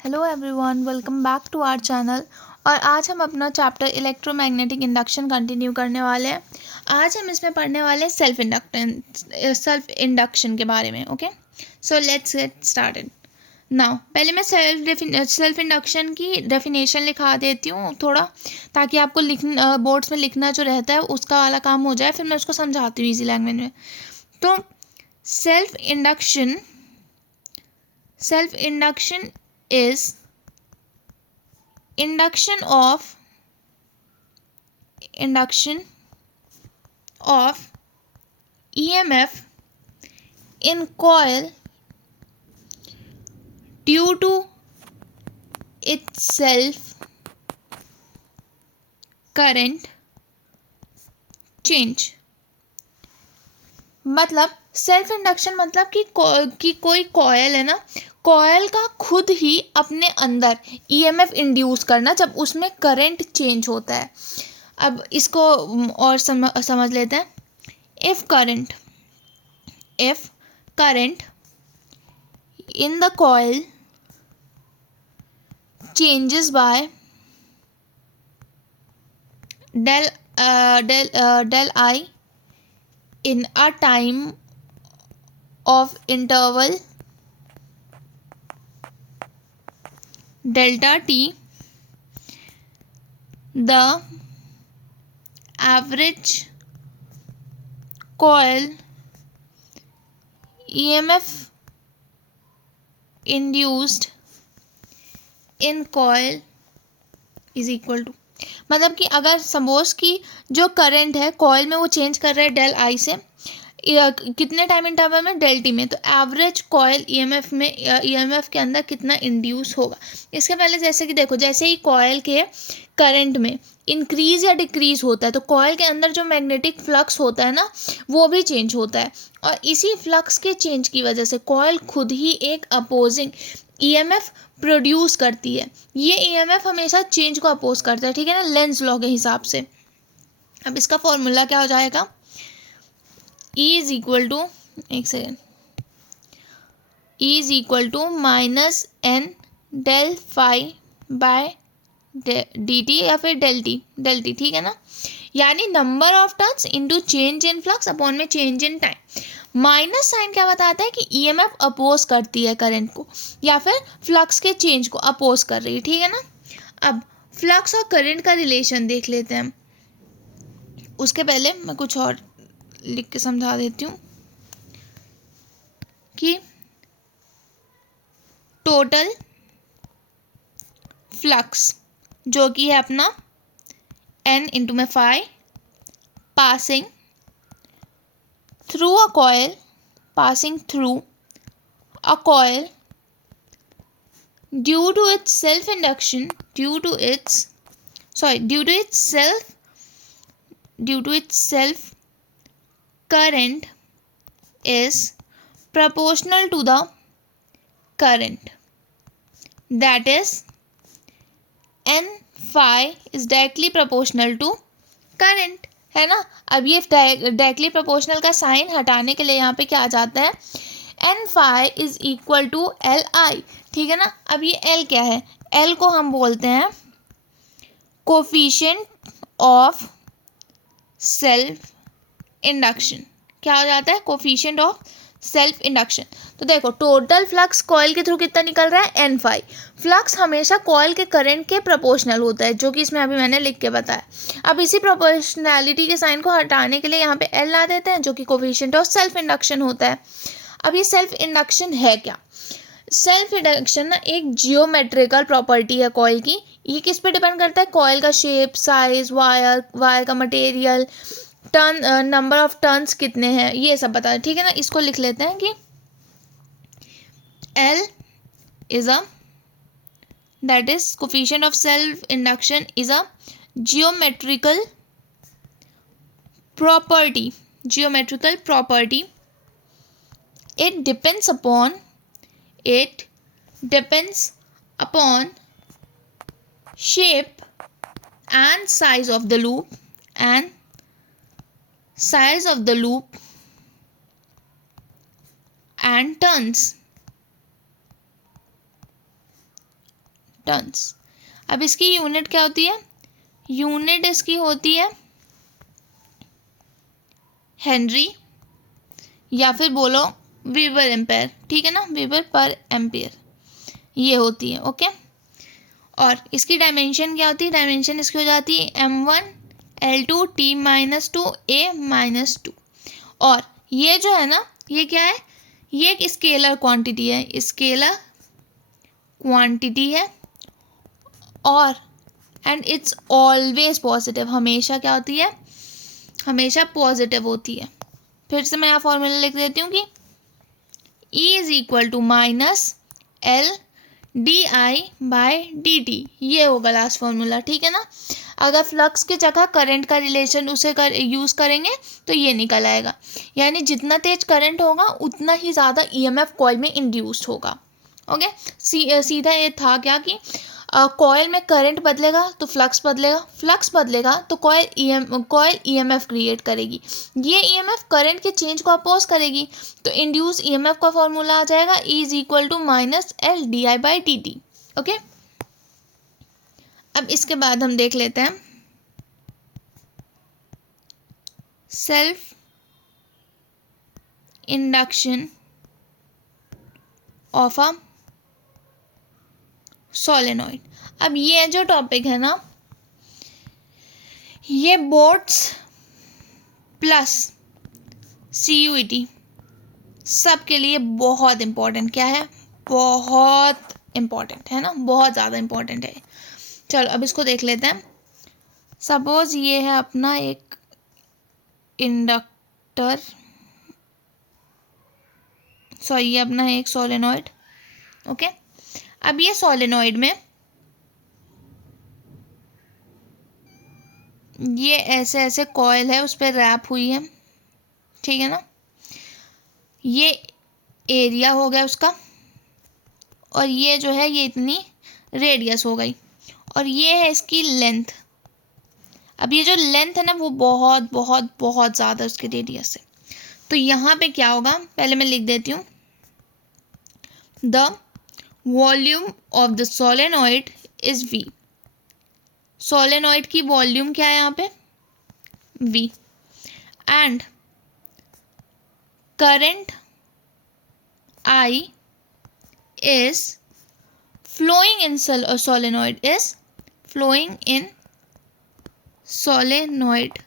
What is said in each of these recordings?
Hello everyone, welcome back to our channel. और आज हम अपना चैप्टर इलेक्ट्रोमैग्नेटिक इंडक्शन कंटिन्यू करने वाले हैं। आज हम इसमें पढ़ने वाले हैं सेल्फ इंडक्शन के बारे में। Okay, so let's get started now. पहले मैं सेल्फ इंडक्शन की डेफिनेशन लिखा देती हूँ थोड़ा, ताकि आपको बोर्ड्स में लिखना जो रहता है उसका वाला काम हो जाए। फिर मैं उसको समझाती हूँ ईजी लैंग्वेज में। तो self induction is induction of EMF in coil due to its self current change। मतलब सेल्फ इंडक्शन मतलब कि कोई कॉयल है ना, कॉयल का खुद ही अपने अंदर ईएमएफ इंड्यूस करना जब उसमें करंट चेंज होता है। अब इसको और समझ लेते हैं। If current in the coil changes by del I in a time of interval delta t, the average coil EMF induced in coil is equal to, मतलब कि अगर सपोज कि जो करंट है कॉइल में वो चेंज कर रहा है डेल आई से कितने टाइम इंटरवल में, डेल टी में, तो एवरेज कॉइल ईएमएफ के अंदर कितना इंड्यूस होगा। इसके पहले जैसे कि देखो, जैसे ही कॉइल के करंट में इंक्रीज या डिक्रीज होता है तो कॉइल के अंदर जो मैग्नेटिक फ्लक्स होता है ना वो भी चेंज होता है। और इसी फ्लक्स के चेंज की वजह से कॉइल खुद ही एक अपोजिंग ईएमएफ प्रोड्यूस करती है। ये ईएमएफ हमेशा चेंज को अपोज करता है, ठीक है ना, लेंज लॉ के हिसाब से। अब इसका फॉर्मूला क्या हो जाएगा, E इज इक्वल टू, एक second, E is equal to minus N del phi by D T या फिर डेल टी, ठीक है ना। यानी number of turns into change in flux upon में change in time. Minus sign क्या बताता है कि ईएमएफ अपोज करती है करंट को या फिर फ्लक्स के चेंज को अपोज कर रही है, ठीक है ना। अब फ्लक्स और करंट का रिलेशन देख लेते हैं। उसके पहले मैं कुछ और लिख के समझा देती हूँ कि टोटल फ्लक्स जो कि है अपना n इंटू में phi passing through a coil due to its self current is proportional to the current, that is n phi is directly proportional to current, है ना। अब ये डायरेक्टली प्रोपोर्शनल का साइन हटाने के लिए यहाँ पे क्या आ जाता है, N phi is equal to L I, ठीक है ना। अब ये एल क्या है, एल को हम बोलते हैं कोफिशिएंट ऑफ सेल्फ इंडक्शन। क्या हो जाता है, कोफिशिएंट ऑफ सेल्फ इंडक्शन। तो देखो टोटल फ्लक्स कॉइल के थ्रू कितना निकल रहा है, एन फाई। फ्लक्स हमेशा कॉइल के करंट के प्रोपोर्शनल होता है, जो कि इसमें अभी मैंने लिख के बताया। अब इसी प्रोपोर्शनैलिटी के साइन को हटाने के लिए यहाँ पे एल ला देते हैं, जो कि कोफिशिएंट ऑफ सेल्फ इंडक्शन होता है। अब ये सेल्फ इंडक्शन है क्या, सेल्फ इंडक्शन ना एक जियोमेट्रिकल प्रॉपर्टी है कॉइल की। ये किस पे डिपेंड करता है, कॉइल का शेप, साइज, वायर का material, turn, number of turns कितने हैं, ये सब बता, ठीक है ना। इसको लिख लेते हैं कि L is a, that is coefficient of self induction is a geometrical property. It depends upon shape and size of the loop and turns turns. अब इसकी यूनिट क्या होती है? यूनिट इसकी होती है हेनरी, या फिर बोलो वीबर एम्पेयर, ठीक है ना, वीबर पर एम्पियर ये होती है। ओके, और इसकी डायमेंशन क्या होती है? डायमेंशन इसकी हो जाती है m1 L2 T-2 A-2। और ये जो है ना, ये क्या है? ये एक स्केलर क्वांटिटी है, स्केलर क्वांटिटी है, और एंड इट्स ऑलवेज पॉजिटिव, हमेशा क्या होती है? हमेशा पॉजिटिव होती है। फिर से मैं यहाँ फॉर्मूला लिख देती हूँ कि E is equal to -L/di/dt, ये होगा लास्ट फॉर्मूला, ठीक है ना। अगर फ्लक्स की जगह करंट का रिलेशन उसे यूज़ करेंगे तो ये निकल आएगा, यानी जितना तेज करंट होगा उतना ही ज़्यादा ईएमएफ कॉइल में इंड्यूस्ड होगा। ओके, सीधा ये था क्या कि कॉइल में करंट बदलेगा तो फ्लक्स बदलेगा, फ्लक्स बदलेगा तो कॉइल ईएमएफ क्रिएट करेगी, ये ईएमएफ करंट के चेंज को अपोज करेगी, तो इंड्यूस ईएमएफ का फॉर्मूला आ जाएगा E is equal to -L/di/dt। Okay, अब इसके बाद हम देख लेते हैं self induction of a solenoid. अब ये जो टॉपिक है ना, ये बोर्ड्स प्लस CUET सब के लिए बहुत इम्पोर्टेंट, क्या है? बहुत इम्पोर्टेंट है ना, बहुत ज़्यादा इम्पोर्टेंट है। चलो अब इसको देख लेते हैं। सपोज ये है अपना एक इंडक्टर, सॉरी ये अपना है एक सोलेनॉइड। ओके, अब ये सोलेनॉइड में ये ऐसे ऐसे कॉइल है, उस पर रैप हुई है, ठीक है ना। ये एरिया हो गया उसका, और ये जो है ये इतनी रेडियस हो गई, और ये है इसकी लेंथ। अब ये जो लेंथ है ना वो बहुत बहुत बहुत ज़्यादा उसके रेडियस है, तो यहाँ पे क्या होगा? पहले मैं लिख देती हूँ, the volume of the solenoid is V। Solenoid की वॉल्यूम क्या है यहाँ पे? V। And current I is flowing in solenoid is flowing in solenoid.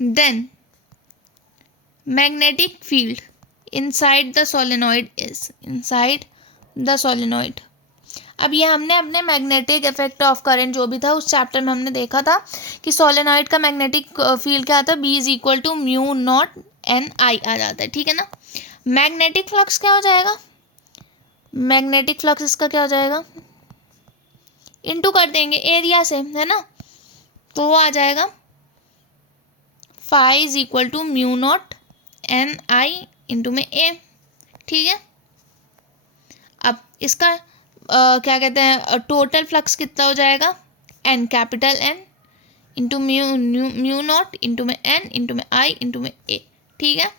Then magnetic field inside the solenoid is inside the solenoid. अब ये हमने अपने magnetic effect of current जो भी था उस चैप्टर में हमने देखा था कि सोलेनॉइड का मैग्नेटिक फील्ड क्या आता है? B is equal to μ0NI आ जाता है, ठीक है ना। मैग्नेटिक फ्लक्स क्या हो जाएगा? मैग्नेटिक फ्लक्स इसका क्या हो जाएगा? इनटू कर देंगे एरिया से, है ना, तो वो आ जाएगा phi is equal to μ0NI into में A, ठीक है। अब इसका क्या कहते हैं, टोटल फ्लक्स कितना हो जाएगा? N, capital N into μ0 into में N इंटू में I इंटू में A, ठीक है।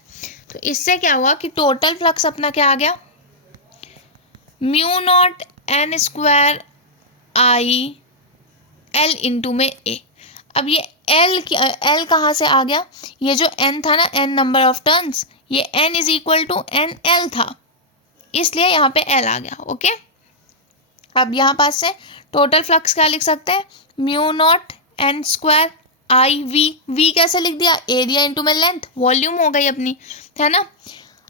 तो इससे क्या हुआ कि टोटल फ्लक्स अपना क्या आ गया? μ0N² IL इंटू में A। अब ये L कहाँ से आ गया? ये जो N था ना, N नंबर ऑफ टर्न्स, ये N is equal to NL था, इसलिए यहाँ पे L आ गया। ओके, अब यहाँ पास से टोटल फ्लक्स क्या लिख सकते हैं? μ0N² IV कैसे लिख दिया? एरिया इंटू में लेंथ, वॉल्यूम हो गई अपनी, है ना।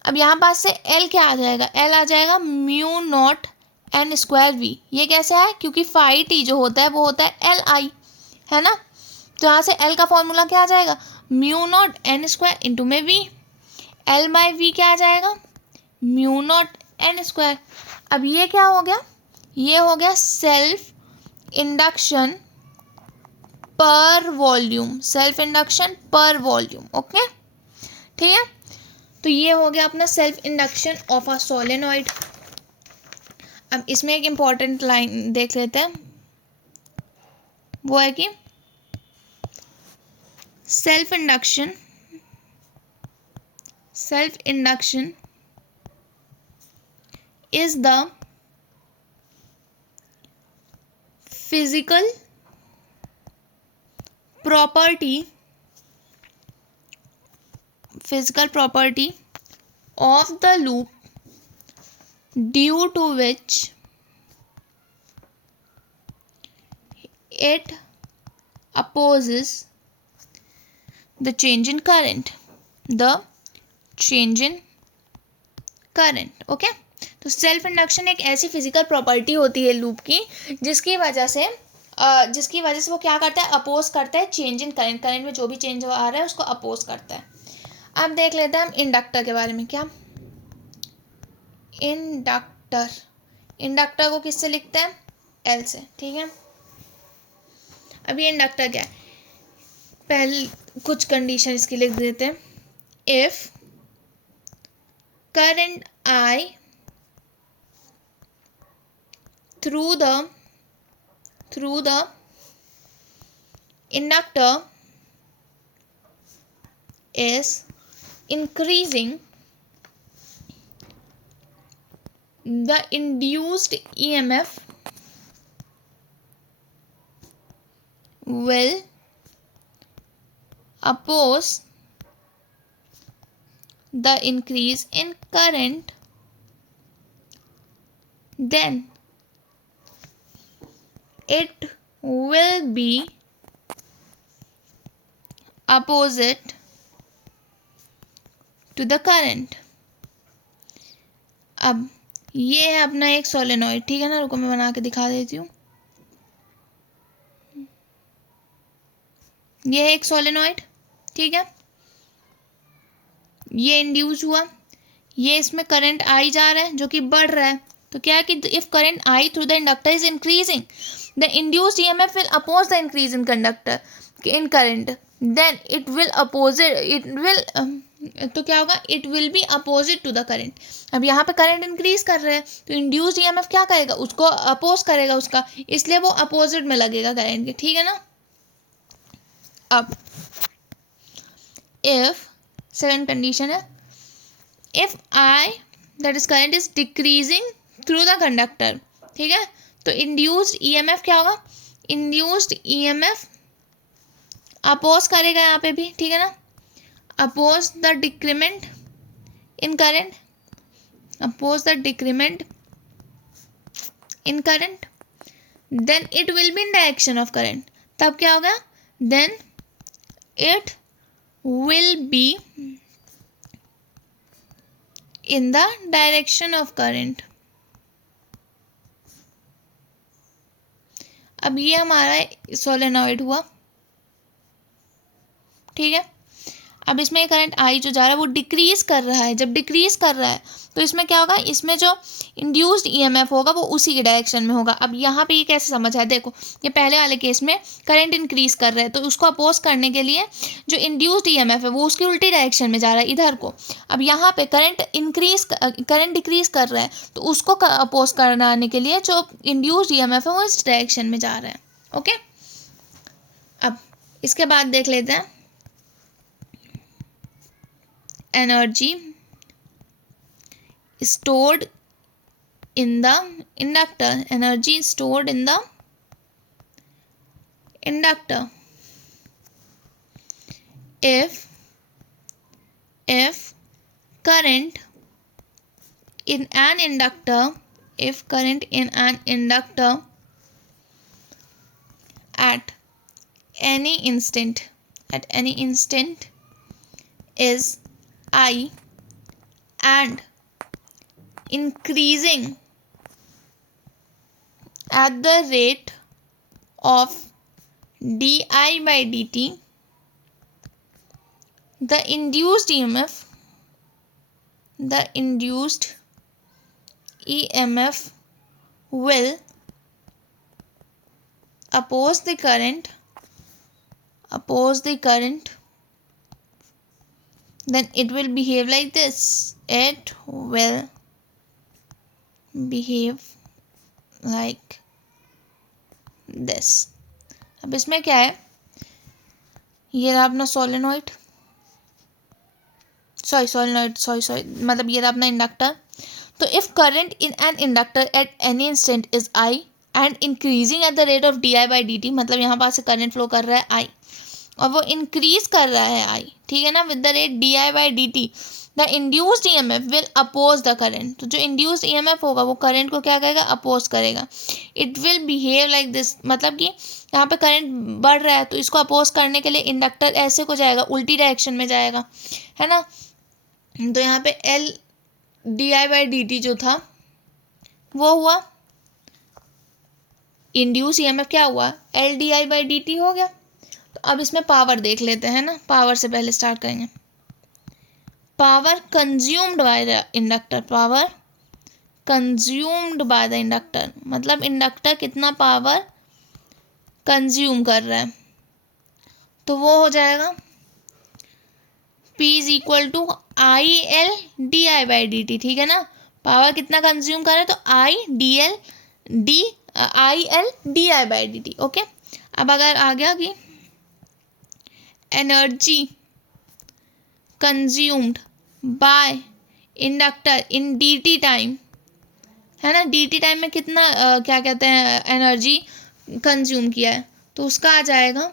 अब यहाँ पास से L क्या आ जाएगा? L आ जाएगा μ0N²V। ये कैसे है? क्योंकि फाई टी जो होता है वो होता है LI, है ना। तो यहाँ से L का फॉर्मूला क्या आ जाएगा? μ0N² इंटू में V। L/V क्या आ जाएगा? μ0N²। अब ये क्या हो गया? ये हो गया सेल्फ इंडक्शन पर वॉल्यूम, सेल्फ इंडक्शन पर वॉल्यूम। ओके, ठीक है। तो ये हो गया अपना self induction of a solenoid. अब इसमें एक इम्पॉर्टेंट लाइन देख लेते हैं, वो है कि self induction is the physical property of the loop due to which it opposes the change in current. Okay, तो सेल्फ इंडक्शन एक ऐसी फिजिकल प्रॉपर्टी होती है लूप की जिसकी वजह से वो क्या करता है, अपोज करता है चेंज इन करंट। करंट में जो भी चेंज आ रहा है उसको अपोज करता है। अब देख लेते हैं हम इंडक्टर के बारे में। क्या इंडक्टर को किससे लिखते हैं, एल से, ठीक है। अब ये इंडक्टर क्या है, पहले कुछ कंडीशन इसकी लिख देते हैं। If current I through the inductor is increasing, the induced EMF will oppose the increase in current, then it will be opposite to the current। अब ये है अपना एक सोलेनॉइड, ठीक है ना। रुको मैं बना के दिखा देती हूँ। ये है एक सोलेनॉइड, ठीक है। ये इंड्यूस हुआ, ये इसमें करंट आई जा रहा है जो कि बढ़ रहा है। तो क्या है कि if current I through the inductor is increasing, the induced EMF will oppose the increase in conductor in current, then it will तो क्या होगा, it will be opposite to the current. अब यहाँ पे करंट इंक्रीज कर रहा है तो इंड्यूस्ड ईएमएफ क्या करेगा, उसको अपोज करेगा उसका, इसलिए वो अपोजिट में लगेगा करंट के, ठीक है ना। अब इफ सेकंड कंडीशन है, if I that is current is decreasing through the conductor, ठीक है। तो इंड्यूस्ड ईएमएफ क्या होगा, इंड्यूस्ड ईएमएफ अपोज करेगा यहाँ पे भी, ठीक है ना। Oppose the decrement in current, oppose the decrement in current, then it will be in direction of current. तब क्या होगा, then it will be in the direction of current। अब ये हमारा सोलेनॉइड हुआ, ठीक है। अब इसमें करंट आई जो जा रहा है वो डिक्रीज कर रहा है। जब डिक्रीज कर रहा है तो इसमें क्या होगा, इसमें जो इंड्यूस्ड ईएमएफ होगा वो उसी के डायरेक्शन में होगा। अब यहाँ पे ये कैसे समझ है, देखो ये पहले वाले केस में करंट इंक्रीज कर रहा है तो उसको अपोज करने के लिए जो इंड्यूस्ड ईएमएफ है वो उसकी उल्टी डायरेक्शन में जा रहा है, इधर को। अब यहाँ पे करंट डिक्रीज कर रहा है तो उसको अपोज कराने के लिए जो इंड्यूस्ड ईएमएफ है वो इस डायरेक्शन में जा रहा है, ओके। अब इसके बाद देख लेते हैं energy stored in the inductor, energy stored in the inductor if current in an inductor, if current in an inductor at any instant is I and increasing at the rate of di by dt, the induced EMF will oppose the current, then it will behave like this, it will behave like this। अब इसमें क्या है, ये रहा अपना solenoid, sorry मतलब ये रहा अपना इंडक्टर। तो if current in an inductor at any instant is I and increasing at the rate of D I by D T, मतलब यहाँ पास से करंट फ्लो कर रहा है आई और वो इंक्रीज कर रहा है आई, ठीक है ना, with the rate D I by D T, the induced E M F will oppose the current. तो जो इंड्यूस्ड ई एम एफ होगा वो करंट को क्या करेगा, अपोज करेगा। It will behave like this, मतलब कि यहाँ पे करंट बढ़ रहा है तो इसको अपोज करने के लिए इंडक्टर ऐसे को जाएगा, उल्टी डायरेक्शन में जाएगा, है ना। तो यहाँ पे L D I by D T जो था वो हुआ, इंड्यूस ईएमएफ क्या हुआ, L D I by D T हो गया। तो अब इसमें पावर देख लेते हैं ना, पावर से पहले स्टार्ट करेंगे। Power consumed by the inductor, power consumed by the inductor, मतलब इंडक्टर कितना पावर कंज्यूम कर रहा है, तो वो हो जाएगा P is equal to I L D I by D T, ठीक है ना। पावर कितना कंज्यूम कर रहा है, तो आई L D I by D T, okay. अब अगर आ गया कि energy consumed by inductor in D T time, है ना, डी टी टाइम में कितना क्या कहते हैं एनर्जी कंज्यूम किया है, तो उसका आ जाएगा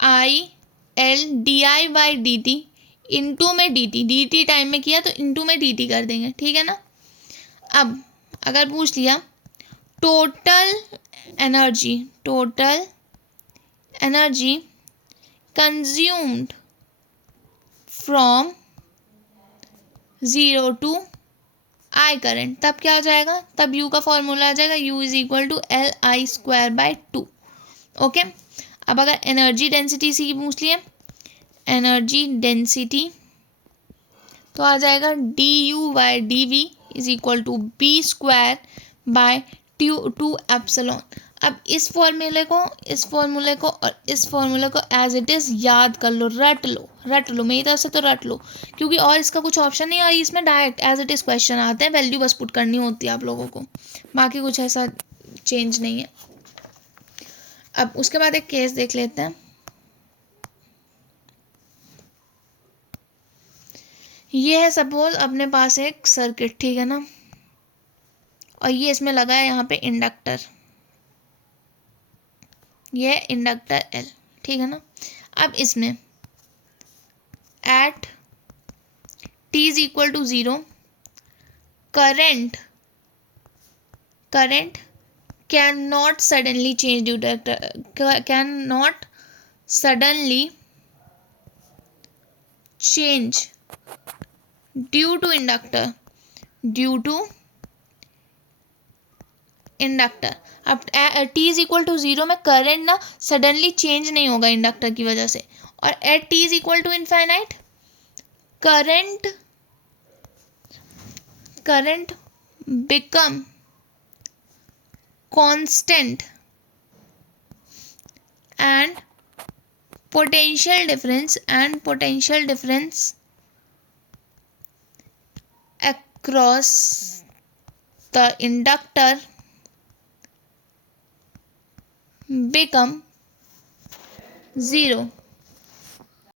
आई L D I by D T into में डी टी टाइम में किया तो इंटू में डी टी कर देंगे, ठीक है ना। अब अगर पूछ लिया total energy consumed from 0 to I current, तब क्या हो जाएगा, तब यू का फॉर्मूला आ जाएगा, U is equal to L I square by 2, okay. अब अगर एनर्जी डेंसिटी सी पूछ लिए, एनर्जी डेंसिटी तो आ जाएगा D U by D V is equal to B square by two epsilon. अब इस फॉर्मूले को और इस फॉर्मूले को एज इट इज़ याद कर लो, रट लो मेरी तरफ से तो रट लो, क्योंकि और इसका कुछ ऑप्शन नहीं है, इसमें direct as it is question आते हैं, वैल्यू बस पुट करनी होती है आप लोगों को, बाकी कुछ ऐसा चेंज नहीं है। अब उसके बाद एक केस देख लेते हैं। ये है सपोज अपने पास एक सर्किट, ठीक है ना, और ये इसमें लगा है यहाँ पे इंडक्टर, ये इंडक्टर एल, ठीक है ना। अब इसमें at T is equal to 0 current can not suddenly change due to inductor. अब टी इज इक्वल टू 0 में करंट ना सडनली चेंज नहीं होगा इंडक्टर की वजह से, और at T is equal to infinite current become constant and potential difference across the inductor become 0।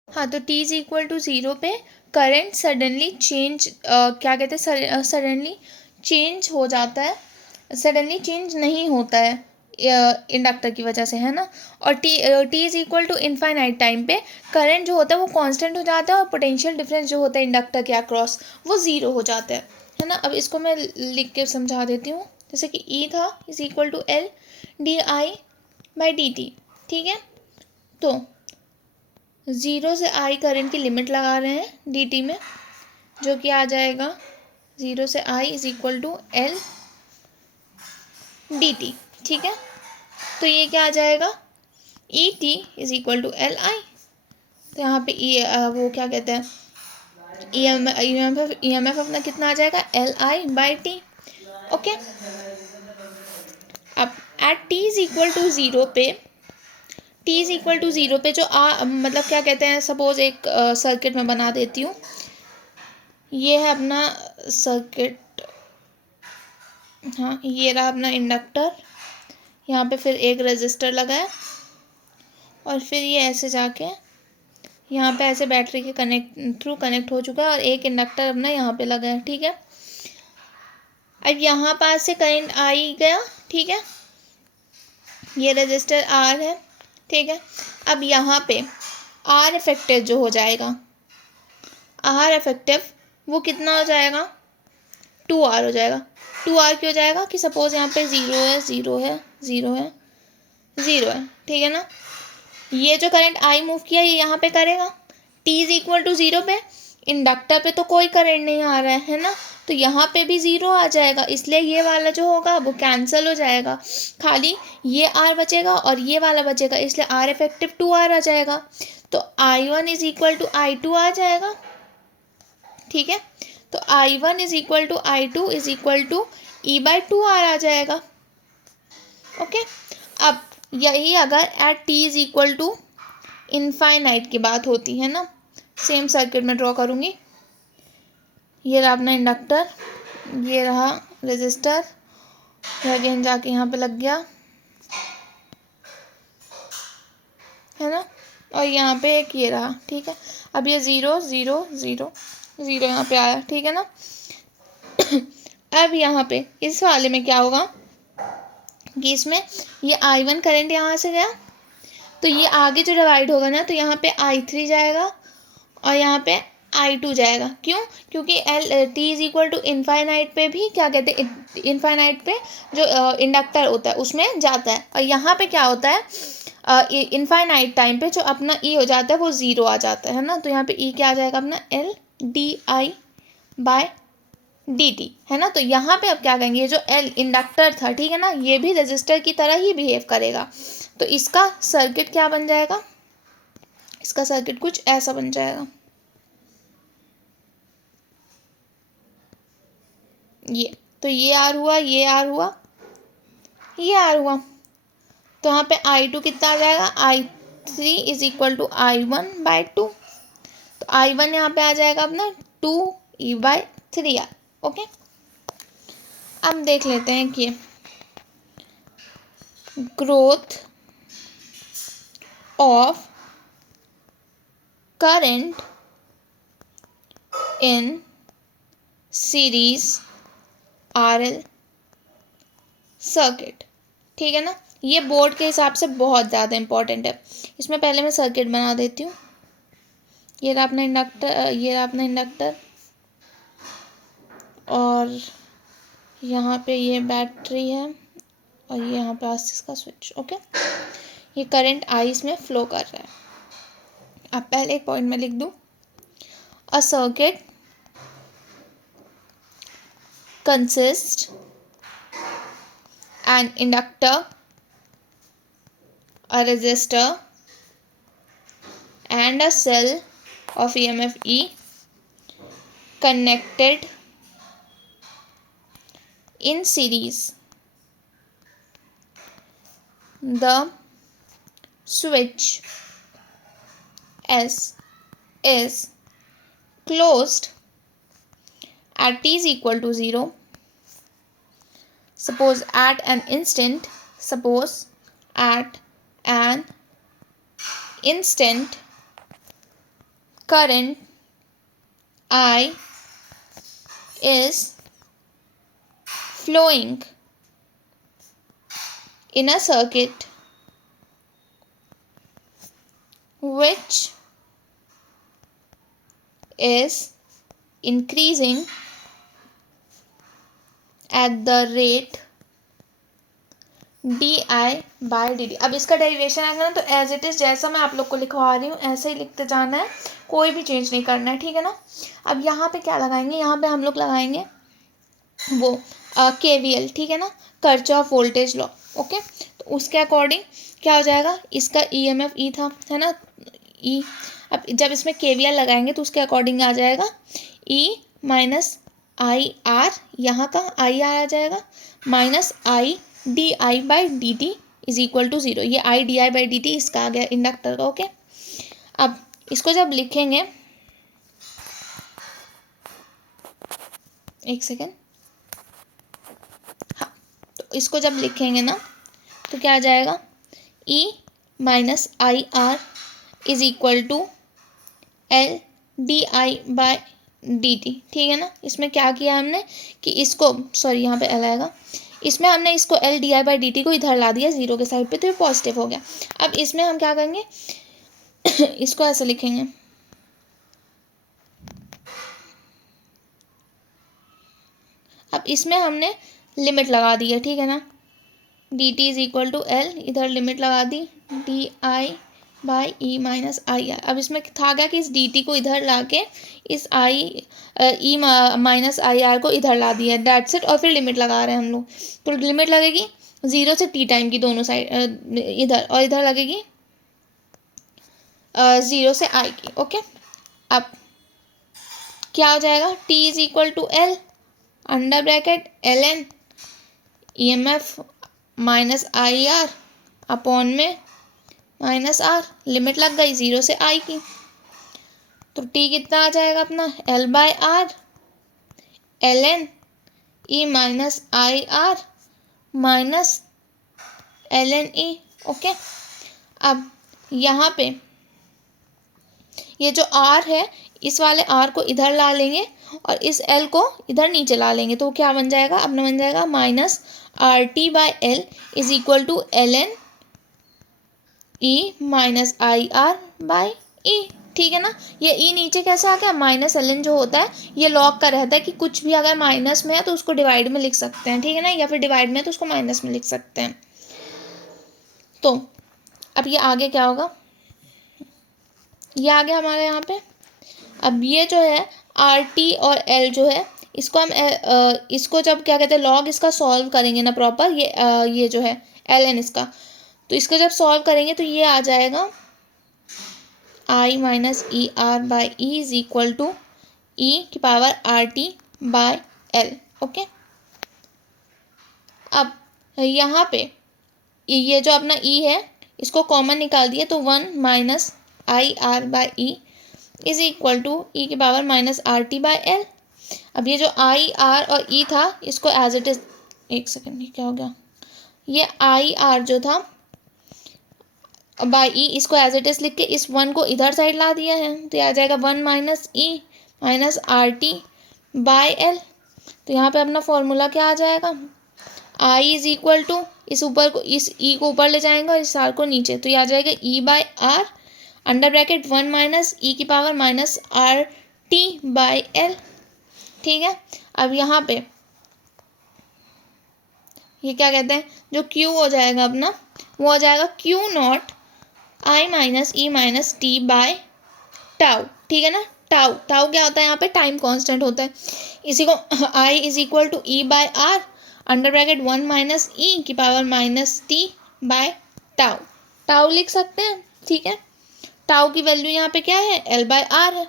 हाँ, तो t इज इक्वल टू 0 पे करंट सडनली चेंज क्या कहते हैं, सडनली चेंज हो जाता है, सडनली चेंज नहीं होता है इंडक्टर की वजह से, है ना। और T is equal to infinite time पे करंट जो होता है वो कांस्टेंट हो जाता है और पोटेंशियल डिफरेंस जो होता है इंडक्टर के अक्रॉस वो 0 हो जाता है ना। अब इसको मैं लिख के समझा देती हूँ, जैसे कि ई था is equal to L D I by D T, ठीक है। तो 0 से आई करंट की लिमिट लगा रहे हैं डी टी में, जो कि आ जाएगा 0 से I is equal to L D T, ठीक है। तो ये क्या आ जाएगा, E T is equal to L I, तो यहाँ पे वो क्या कहते हैं ई एम एफ अपना कितना आ जाएगा, L I by T, okay. अब at T is equal to 0 पे जो मतलब क्या कहते हैं, सपोज एक सर्किट में बना देती हूँ, ये है अपना सर्किट, हाँ ये रहा अपना इंडक्टर, यहाँ पे फिर एक रेजिस्टर लगा है और फिर ये ऐसे जाके यहाँ पे ऐसे बैटरी के कनेक्ट हो चुका है और एक इंडक्टर अपना यहाँ पे लगा है, ठीक है। अब यहाँ पास से करंट आई गया, ठीक है, ये रजिस्टर आर है, ठीक है। अब यहाँ पे आर इफेक्टिव जो हो जाएगा, आर इफेक्टिव वो कितना हो जाएगा, 2R हो जाएगा। 2R क्यों हो जाएगा कि सपोज यहाँ पे 0 है, 0 है, 0 है, 0 है, ठीक है ना। ये जो करंट आई मूव किया ये यहाँ पे करेगा, T इज इक्वल टू 0 पे, इंडक्टर पे तो कोई करंट नहीं आ रहा है ना, तो यहाँ पे भी 0 आ जाएगा, इसलिए ये वाला जो होगा वो कैंसिल हो जाएगा, खाली ये R बचेगा और ये वाला बचेगा, इसलिए R इफेक्टिव 2R आ जाएगा। तो I1 is equal to I2 आ जाएगा, ठीक है। तो I1 is equal to I2 is equal to E/2R आ जाएगा, ओके। अब यही अगर at T is equal to infinite की बात होती है ना, सेम सर्किट में ड्रॉ करूँगी, ये रहा अपना इंडक्टर, ये रहा रेजिस्टर, अगेन जाके यहाँ पे लग गया है ना, और यहाँ पे एक ये रहा, ठीक है। अब ये 0 0 0 0 यहाँ पे आया, ठीक है ना। अब यहाँ पे इस वाले में क्या होगा कि इसमें ये I1 करंट यहाँ से गया, तो ये आगे जो डिवाइड होगा ना, तो यहाँ पे I3 जाएगा और यहाँ पे I2 जाएगा। क्यों? क्योंकि T is equal to infinite पे भी क्या कहते हैं, इनफाइनाइट पे जो इंडक्टर होता है उसमें जाता है, और यहाँ पे क्या होता है, इनफाइनाइट टाइम पे जो अपना E हो जाता है वो 0 आ जाता है ना, तो यहाँ पे E क्या आ जाएगा अपना LdI/dt है ना। तो यहाँ पे अब क्या करेंगे, ये जो L इंडक्टर था, ठीक है ना, ये भी रजिस्टर की तरह ही बिहेव करेगा, तो इसका सर्किट क्या बन जाएगा, इसका सर्किट कुछ ऐसा बन जाएगा, ये तो ये आर हुआ, ये आर हुआ, ये आर हुआ, तो यहाँ पे I2 कितना आ जाएगा, I3 is equal to I1/2, तो I1 यहाँ पे आ जाएगा अपना 2E/3R, ओके। अब देख लेते हैं कि growth of current in series RL circuit, ठीक है ना। ये बोर्ड के हिसाब से बहुत ज़्यादा इम्पोर्टेंट है, इसमें पहले मैं सर्किट बना देती हूँ। ये रहा अपना इंडक्टर, ये रहा अपना इंडक्टर, और यहाँ पे ये बैटरी है, और ये यहाँ पे आसिस का स्विच, ओके। ये करंट आई इसमें फ्लो कर रहा है। अब पहले एक पॉइंट में लिख दूँ, a circuit consist an inductor, a resistor and a cell of EMF E connected in series. The switch S is closed at t is equal to 0. Suppose at an instant current I is flowing in a circuit which is increasing at the rate di/dt। अब इसका derivation आएगा ना, तो as it is जैसा मैं आप लोग को लिखवा रही हूँ ऐसे ही लिखते जाना है, कोई भी चेंज नहीं करना है, ठीक है ना। अब यहाँ पे क्या लगाएंगे, यहाँ पे हम लोग लगाएंगे वो KVL, ठीक है ना, किरचॉफ वोल्टेज लॉ, ओके। तो उसके अकॉर्डिंग क्या हो जाएगा, इसका EMF E था, है ना, E। अब जब इसमें KVL लगाएंगे तो उसके अकॉर्डिंग आ जाएगा E माइनस IR, यहाँ का IR आ जाएगा, minus IdI/dt is equal to 0। ये IdI/dt इसका आ गया इंडक्टर का, ओके। अब इसको जब लिखेंगे, एक सेकेंड, हाँ, तो इसको जब लिखेंगे ना तो क्या आ जाएगा, E minus IR is equal to LdI/dt dt, ठीक है ना। इसमें क्या किया हमने कि इसको, सॉरी यहाँ पे l आएगा, इसमें हमने इसको l di/dt को इधर ला दिया जीरो के साइड पे, तो ये पॉजिटिव हो गया। अब इसमें हम क्या करेंगे इसको ऐसे लिखेंगे, अब इसमें हमने लिमिट लगा दी है, ठीक है ना। dt is equal to L, इधर लिमिट लगा दी di/e माइनस आई आर। अब इसमें था क्या कि इस dt को इधर ला के इस e माइनस आई आर को इधर ला दिया, दैट्स इट। और फिर लिमिट लगा रहे हैं हम लोग, तो लिमिट लगेगी 0 से t टाइम की दोनों साइड इधर, और इधर लगेगी 0 से i की। ओके, अब क्या हो जाएगा, t is equal to L under bracket ln EMF minus I R upon में माइनस आर, लिमिट लग गई 0 से i की, तो t कितना आ जाएगा अपना L/R ln E minus I are minus ln E। Okay, अब यहाँ पे ये जो R है, इस वाले R को इधर ला लेंगे और इस L को इधर नीचे ला लेंगे, तो क्या बन जाएगा, अपना बन जाएगा minus RT/L is equal to ln E minus I R by E, ठीक है ना। ये ई नीचे कैसे आ गया, माइनस ln जो होता है ये लॉग का रहता है कि कुछ भी अगर माइनस में है तो उसको डिवाइड में लिख सकते हैं, ठीक है ना, या फिर डिवाइड में है तो उसको माइनस में लिख सकते हैं। तो अब ये आगे क्या होगा, ये आ गया हमारे यहाँ पे। अब ये जो है RT और L जो है, इसको हम इसको जब क्या कहते हैं लॉग इसका सॉल्व करेंगे ना प्रॉपर, ये जो है ln इसका, तो इसका जब सॉल्व करेंगे तो ये आ जाएगा I minus E R by E is equal to E की power RT by L। Okay, अब यहाँ पे ये जो अपना E है इसको कॉमन निकाल दिया, तो 1 minus I R by E is equal to E की power minus RT by L। अब ये जो आई आर और ई था इसको एज इट इज, एक सेकेंड ये क्या हो गया, ये आई आर जो था बाई ई इसको एज इट इज लिख के इस 1 को इधर साइड ला दिया है, तो ये आ जाएगा 1 minus E minus RT by L। तो यहाँ पे अपना फॉर्मूला क्या आ जाएगा, I इज इक्वल टू इस ऊपर को, इस E को ऊपर ले जाएंगे और इस R को नीचे, तो ये आ जाएगा E/R under bracket 1 minus E की power minus RT by L, ठीक है। अब यहाँ पे ये क्या कहते हैं, जो Q हो जाएगा अपना वो हो जाएगा Q0 I minus E minus T by tau, ठीक है ना। टाउ टाउ क्या होता है यहाँ पे, टाइम कांस्टेंट होता है। इसी को I is equal to E/R under bracket 1 minus E की power minus T by tau, tau लिख सकते हैं, ठीक है। टाउ की वैल्यू यहाँ पे क्या है, L/R है।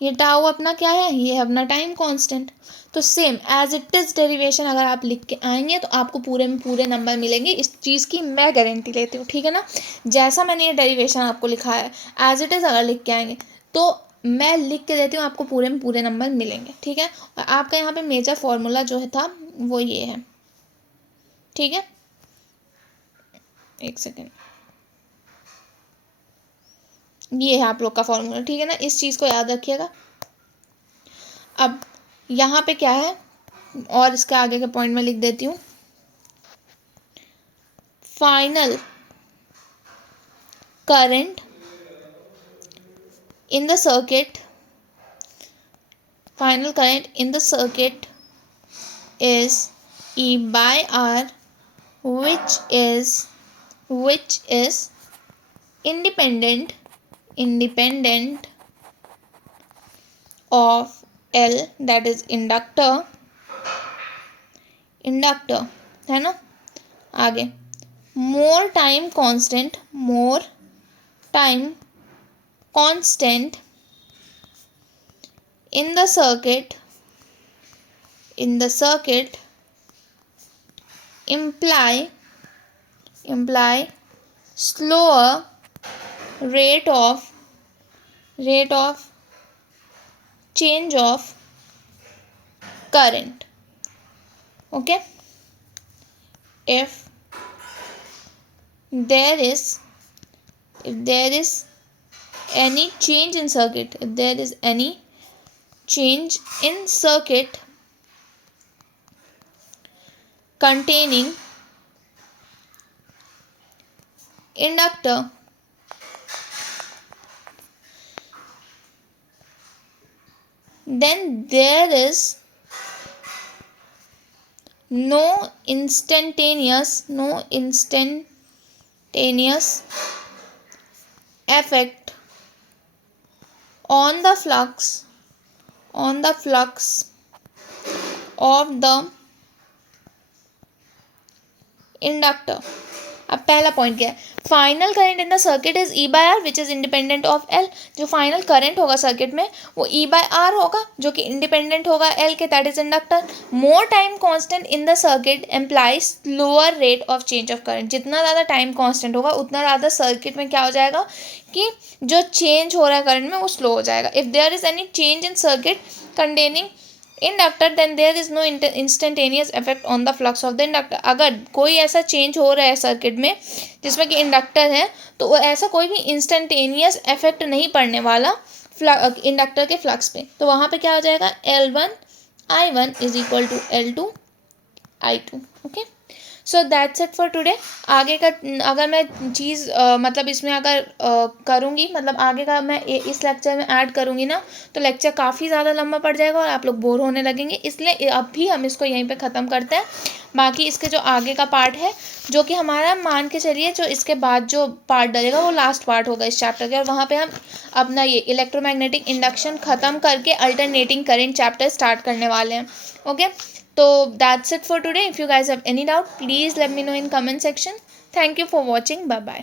ये टाउ अपना क्या है, ये अपना टाइम कांस्टेंट। तो same as it is derivation अगर आप लिख के आएंगे तो आपको पूरे में पूरे नंबर मिलेंगे, इस चीज़ की मैं गारंटी लेती हूँ, ठीक है ना। जैसा मैंने ये डेरिवेशन आपको लिखा है एज इट इज़ अगर लिख के आएंगे तो मैं लिख के देती हूँ, आपको पूरे में पूरे नंबर मिलेंगे, ठीक है। और आपका यहाँ पे मेजर फॉर्मूला जो है था वो ये है, ठीक है। एक सेकेंड, ये है आप लोग का फॉर्मूला, ठीक है ना, इस चीज़ को याद रखिएगा। अब यहाँ पे क्या है, और इसके आगे के पॉइंट में लिख देती हूँ, final current in the circuit, final current in the circuit is E/R which is independent of L, that is inductor है ना। आगे more time constant in the circuit imply slower rate of change of current। okay, if there is any change in circuit, if there is any change in circuit containing inductor then there is no instantaneous effect on the flux of the inductor. अब पहला point क्या है, final current in the circuit is E by R which is independent of L. जो final current होगा circuit में वो ई by are होगा जो कि इंडिपेंडेंट होगा एल के, that is inductor. More time constant in the circuit employs lower rate of change of current. जितना ज़्यादा टाइम कांस्टेंट होगा उतना ज़्यादा सर्किट में क्या हो जाएगा कि जो चेंज हो रहा है करंट में वो स्लो हो जाएगा। If there is any change in circuit containing inductor then there is no instantaneous effect on the flux of the inductor. अगर कोई ऐसा चेंज हो रहा है सर्किट में जिसमें कि इंडक्टर है तो वो ऐसा कोई भी इंस्टेंटेनियस इफेक्ट नहीं पड़ने वाला इंडक्टर के फ्लक्स पे। तो वहाँ पे क्या हो जाएगा, L1 is equal to L2 I2। Okay, so that's it for today. आगे का अगर मैं चीज़ मतलब इसमें अगर करूँगी, मतलब आगे का मैं इस लेक्चर में ऐड करूँगी ना तो लेक्चर काफ़ी ज़्यादा लंबा पड़ जाएगा और आप लोग बोर होने लगेंगे, इसलिए अभी हम इसको यहीं पे ख़त्म करते हैं। बाकी इसके जो आगे का पार्ट है जो कि हमारा मान के चलिए जो इसके बाद जो पार्ट डलेगा वो लास्ट पार्ट होगा इस चैप्टर के, और वहाँ पे हम अपना ये इलेक्ट्रोमैग्नेटिक इंडक्शन ख़त्म करके अल्टरनेटिंग करंट चैप्टर स्टार्ट करने वाले हैं। Okay, so that's it for today. If you guys have any doubt, please let me know in comment section. Thank you for watching. Bye bye.